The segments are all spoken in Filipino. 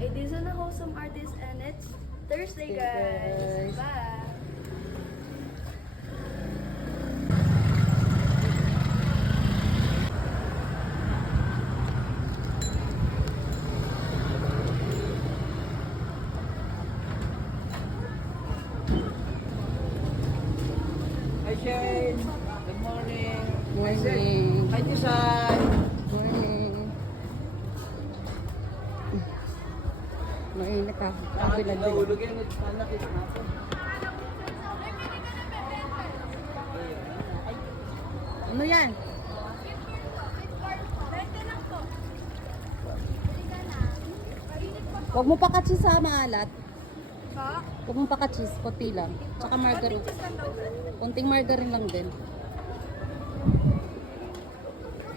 It is a wholesome artist and it's Thursday, guys. Bye. Hi, Shane. Good morning. Morning. Hi, Tisan. Morning. Mainit ka. Sabi lang din. Nahulog yan. Anak, ito na ako. Ano yan? Huwag mo pakachis sa maalat. Pa? Huwag mo pakachis. Konti lang. Tsaka margarine. Konting margarine lang din.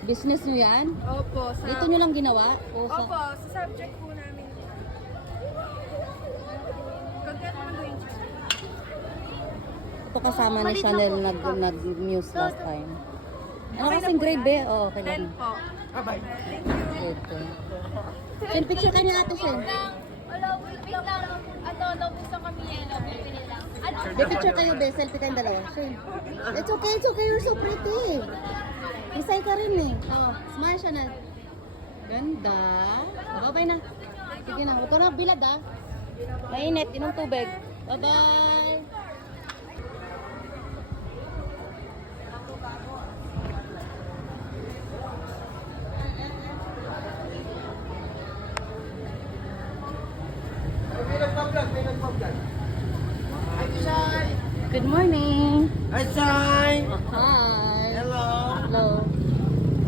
Business nyo yan? Opo. Sa... Dito nyo lang ginawa? O sa... Opo, sa subject po namin. Content naman doon siya. Ito kasama ni Chanel nag-news last time. Ano kasing grade be? Oo, okay 10 lang. po. Bye-bye. Thank you. Grade 10. Send picture ka niya ate Shen. Wala, wait lang. Ano, naubos lang kami yellow. Bibili lang. Ano? Be, picture kayo be. Selfie kayong dalawa. Shen. It's okay, it's okay. You're so pretty. Isay ka rin eh. Oh, smile Chanel. Ganda. Bye-bye na. Sige na. Huwag ka na bilad ah. Mainit. Inom tubig. Bye-bye. May nagpa-vlog. May nagpa-vlog. Hi, Tisan. Good morning. Hi, Tisan. Hi.